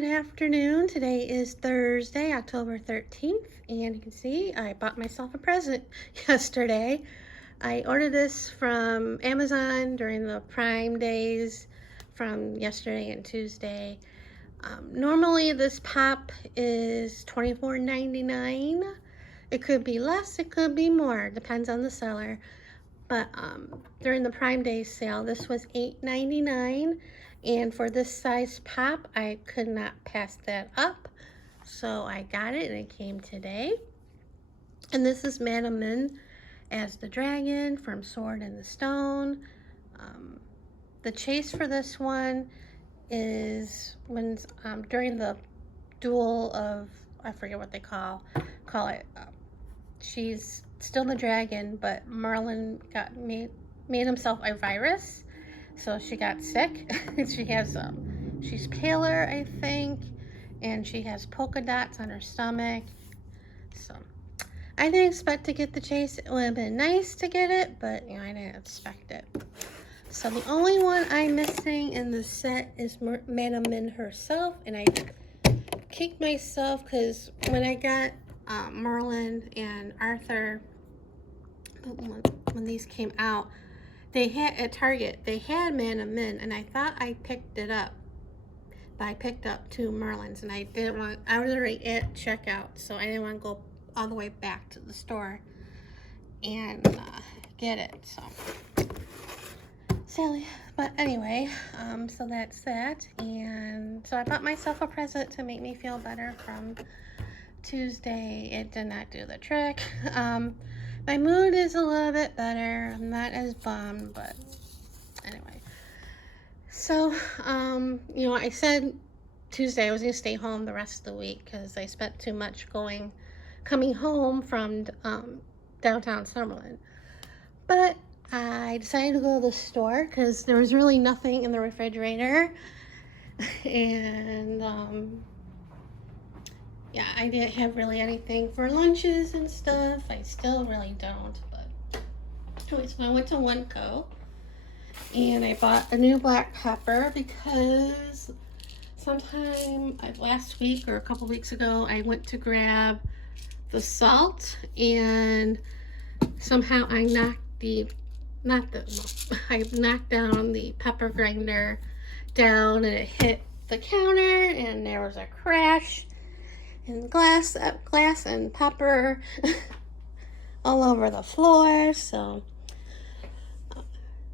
Good afternoon. Today is Thursday, October 13th, and you can see I bought myself a present yesterday. I ordered this from Amazon during the Prime days from yesterday and Tuesday. Normally this pop is $24.99. It could be less, it could be more, depends on the seller. But during the Prime Day sale, this was $8.99, and for this size pop, I could not pass that up, so I got it, and it came today. And this is Madam Min as the dragon from Sword in the Stone. The chase for this one is when during the duel of, I forget what they call it. She's still the dragon, but Merlin made himself a virus, so she got sick. She has she's paler, I think, and she has polka dots on her stomach. So I didn't expect to get the chase. It would have been nice to get it, but I didn't expect it. So the only one I'm missing in the set is Madam Min herself, and I kicked myself because when I got Merlin and Arthur, when these came out, they had at Target, they had Madam Min, and I thought I picked it up, but I picked up 2 Merlins, and I was already at checkout, so I didn't want to go all the way back to the store and get it. So silly, but anyway, so that's that. And so I bought myself a present to make me feel better from Tuesday. It did not do the trick. My mood is a little bit better. I'm not as bummed, but anyway. So, I said Tuesday I was going to stay home the rest of the week because I spent too much coming home from downtown Summerlin. But I decided to go to the store because there was really nothing in the refrigerator. And, yeah, I didn't have really anything for lunches and stuff. I still really don't, but anyway, so I went to Winco and I bought a new black pepper because sometime last week or a couple weeks ago, I went to grab the salt and somehow I knocked down the pepper grinder down, and it hit the counter, and there was a crash. And glass and pepper all over the floor, so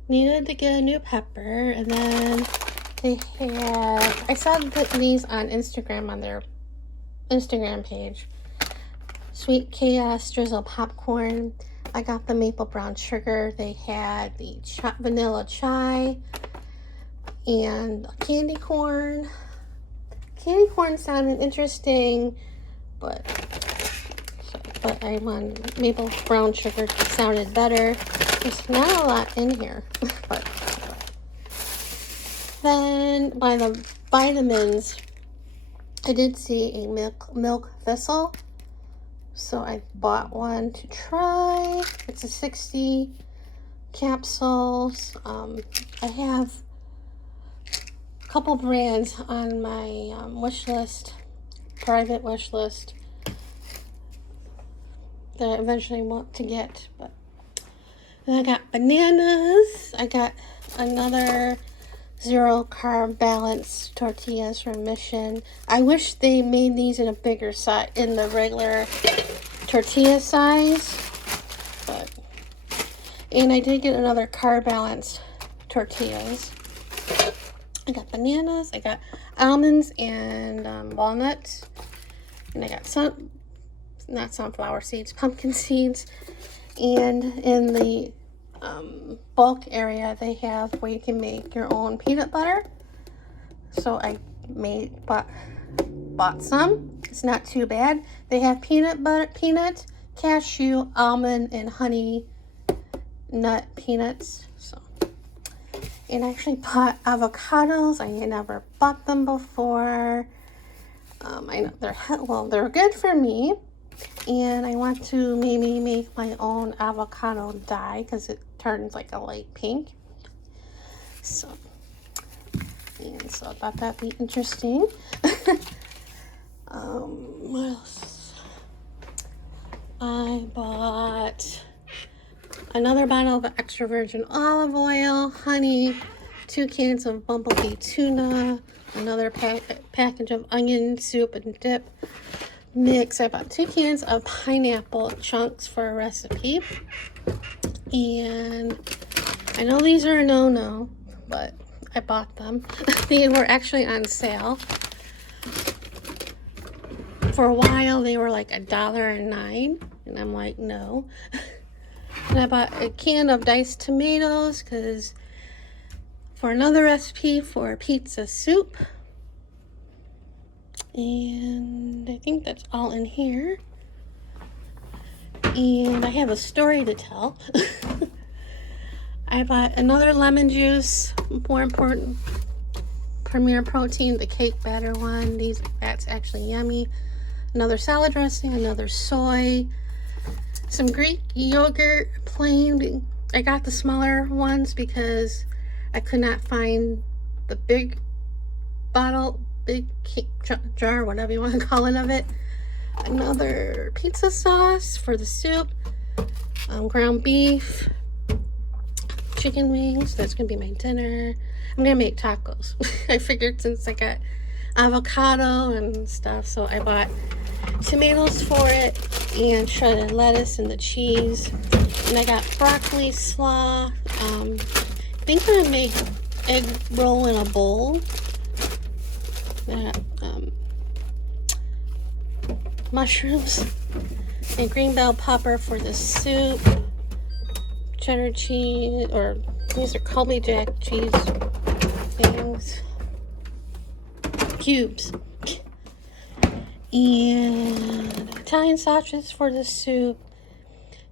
needed to get a new pepper. And then I saw these on Instagram, on their Instagram page. Sweet Chaos Drizzle Popcorn. I got the maple brown sugar. They had the vanilla chai and candy corn. Candy corn sounded interesting, but I wanted maple brown sugar sounded better. There's not a lot in here, but then by the vitamins, I did see a milk thistle, so I bought one to try. It's a 60 capsules. I have couple brands on my private wish list that I eventually want to get. But then I got bananas. I got another 0 carb balance tortillas from Mission. I wish they made these in a bigger size, in the regular tortilla size. And I did get another carb balance tortillas. I got bananas, I got almonds and walnuts, and I got not sunflower seeds, pumpkin seeds. And in the bulk area, they have where you can make your own peanut butter. So I bought some. It's not too bad. They have peanut, cashew, almond, and honey nut peanuts. And I actually bought avocados. I had never bought them before. I know they're good for me. And I want to maybe make my own avocado dye because it turns like a light pink. So I thought that'd be interesting. What else? I bought another bottle of extra virgin olive oil, honey, 2 cans of bumblebee tuna, another package of onion soup and dip mix. I bought 2 cans of pineapple chunks for a recipe. And I know these are a no-no, but I bought them. They were actually on sale. For a while, they were like $1.09, and I'm like, no. And I bought a can of diced tomatoes because for another recipe for pizza soup. And I think that's all in here. And I have a story to tell. I bought another lemon juice, more important, Premier Protein, the cake batter one. That's actually yummy. Another salad dressing, another soy, some Greek yogurt, plain. I got the smaller ones because I could not find the big bottle, big cake jar, whatever you want to call it, of it. Another pizza sauce for the soup, ground beef, chicken wings. That's gonna be my dinner. I'm gonna make tacos. I figured since I got avocado and stuff, so I bought tomatoes for it and shredded lettuce and the cheese. And I got broccoli slaw. I think I'm gonna make egg roll in a bowl. Mushrooms and green bell pepper for the soup. Cheddar cheese, or these are Colby Jack cheese things. Cubes. And Italian sausages for the soup.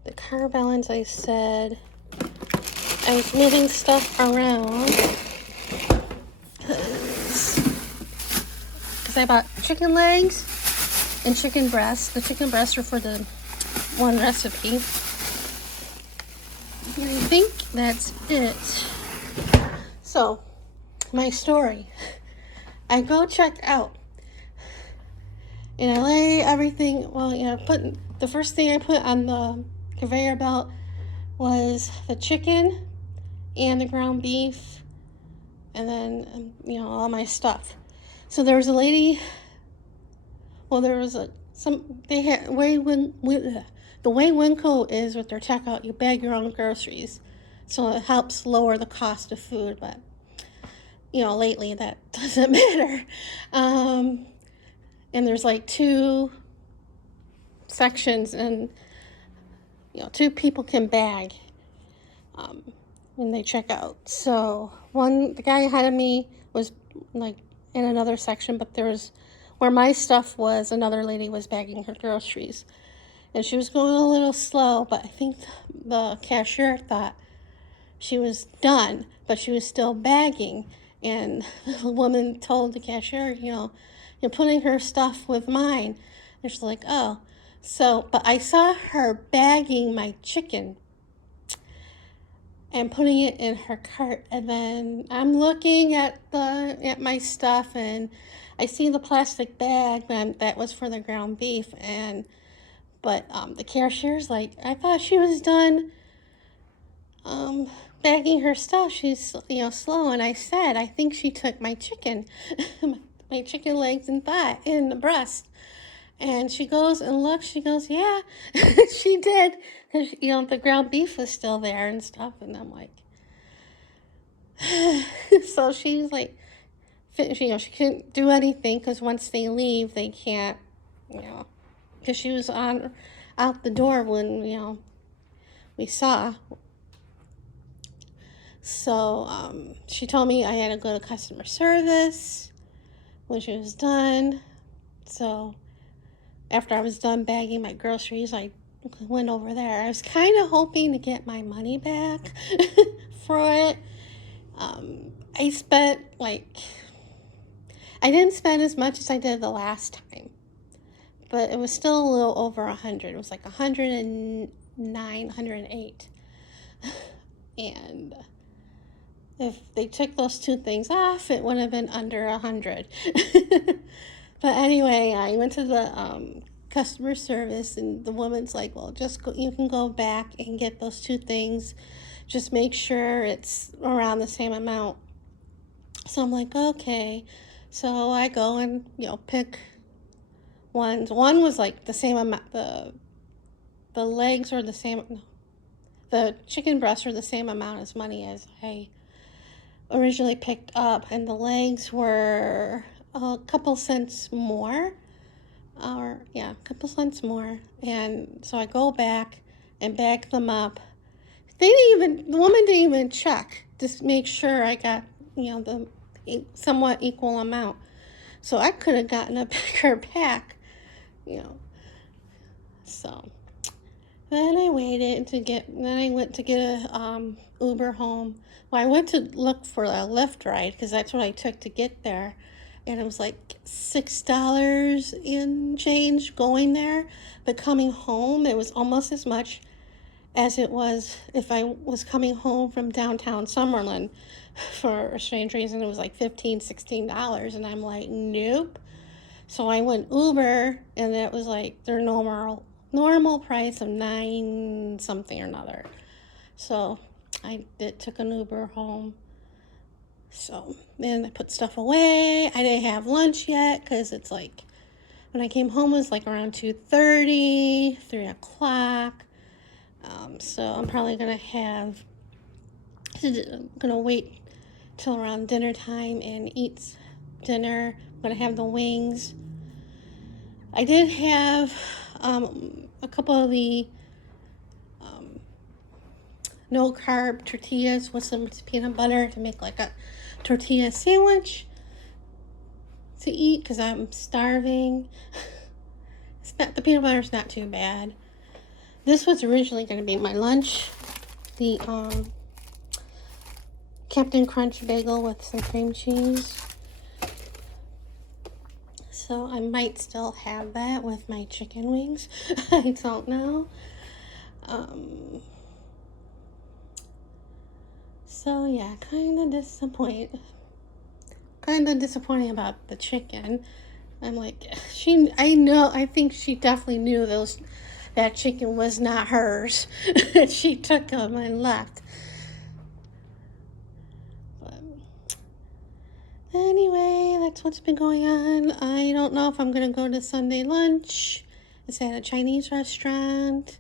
The carb balance, I said. I was moving stuff around because I bought chicken legs and chicken breasts. The chicken breasts are for the one recipe. And I think that's it. So, my story. I go check out. And I lay everything, well, you know, the first thing I put on the conveyor belt was the chicken and the ground beef, and then, you know, all my stuff. So there was a lady, well, there was they had, the way Winco is with their checkout, you bag your own groceries. So it helps lower the cost of food, but, you know, lately that doesn't matter. And there's like 2 sections, and, you know, 2 people can bag when they check out. So the guy ahead of me was like in another section, but there was, where my stuff was, another lady was bagging her groceries. And she was going a little slow, but I think the cashier thought she was done, but she was still bagging. And the woman told the cashier, you know, you're putting her stuff with mine. And she's like, oh. So, but I saw her bagging my chicken and putting it in her cart. And then I'm looking at my stuff, and I see the plastic bag that was for the ground beef. But the cashier's like, I thought she was done bagging her stuff. She's, you know, slow. And I said, I think she took my chicken, my chicken legs and thigh and the breast. And she goes and looks. She goes, yeah, she did, because, you know, the ground beef was still there and stuff. And I'm like, so she's like, you know, she couldn't do anything because once they leave, they can't, you know, because she was out the door when, you know, we saw. So she told me I had to go to customer service when she was done. So after I was done bagging my groceries, I went over there. I was kind of hoping to get my money back for it. I spent I didn't spend as much as I did the last time, but it was still a little over 100. It was like 109, 108. And if they took those 2 things off, it would have been under 100. But anyway, I went to the customer service, and the woman's like, well, just go, you can go back and get those two things. Just make sure it's around the same amount. So I'm like, okay. So I go and, pick ones. One was like the same amount, the legs were the same, no, the chicken breasts were the same amount as money as I originally picked up, and the legs were a couple cents more, or yeah, a couple cents more. And so I go back and bag them up. The woman didn't even check to make sure I got, the somewhat equal amount. So I could have gotten a bigger pack, you know. So then I waited to get, then I went to get a Uber home. Well, I went to look for a Lyft ride because that's what I took to get there. And it was like $6 in change going there. But coming home, it was almost as much as it was if I was coming home from downtown Summerlin. For a strange reason, it was like $15, $16. And I'm like, nope. So I went Uber, and that was like their normal price of $9 something or another. So I took an Uber home. So then I put stuff away. I didn't have lunch yet because it's like when I came home it was like around 2:30, 3 o'clock. So I'm probably gonna wait till around dinner time and eat dinner. I'm gonna have the wings. I did have a couple of the no carb tortillas with some peanut butter to make like a tortilla sandwich to eat because I'm starving. The peanut butter's not too bad. This was originally going to be my lunch. The Captain Crunch bagel with some cream cheese. So I might still have that with my chicken wings. I don't know. So yeah, kind of disappointing about the chicken. I'm like, I think she definitely knew that chicken was not hers. She took them and left. But anyway, that's what's been going on. I don't know if I'm gonna go to Sunday lunch. It's at a Chinese restaurant.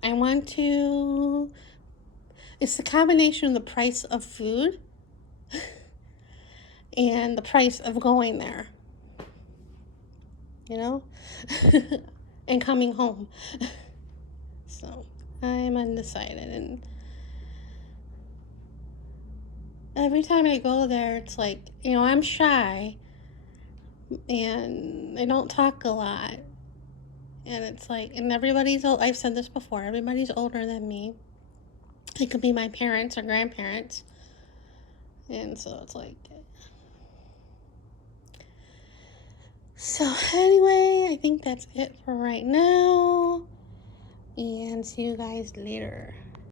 I want to. It's the combination of the price of food and the price of going there, and coming home. So I'm undecided, and every time I go there, it's like, I'm shy and I don't talk a lot. And it's like, and everybody's old. I've said this before, everybody's older than me. It could be my parents or grandparents. And so it's like, so anyway, I think that's it for right now. And see you guys later.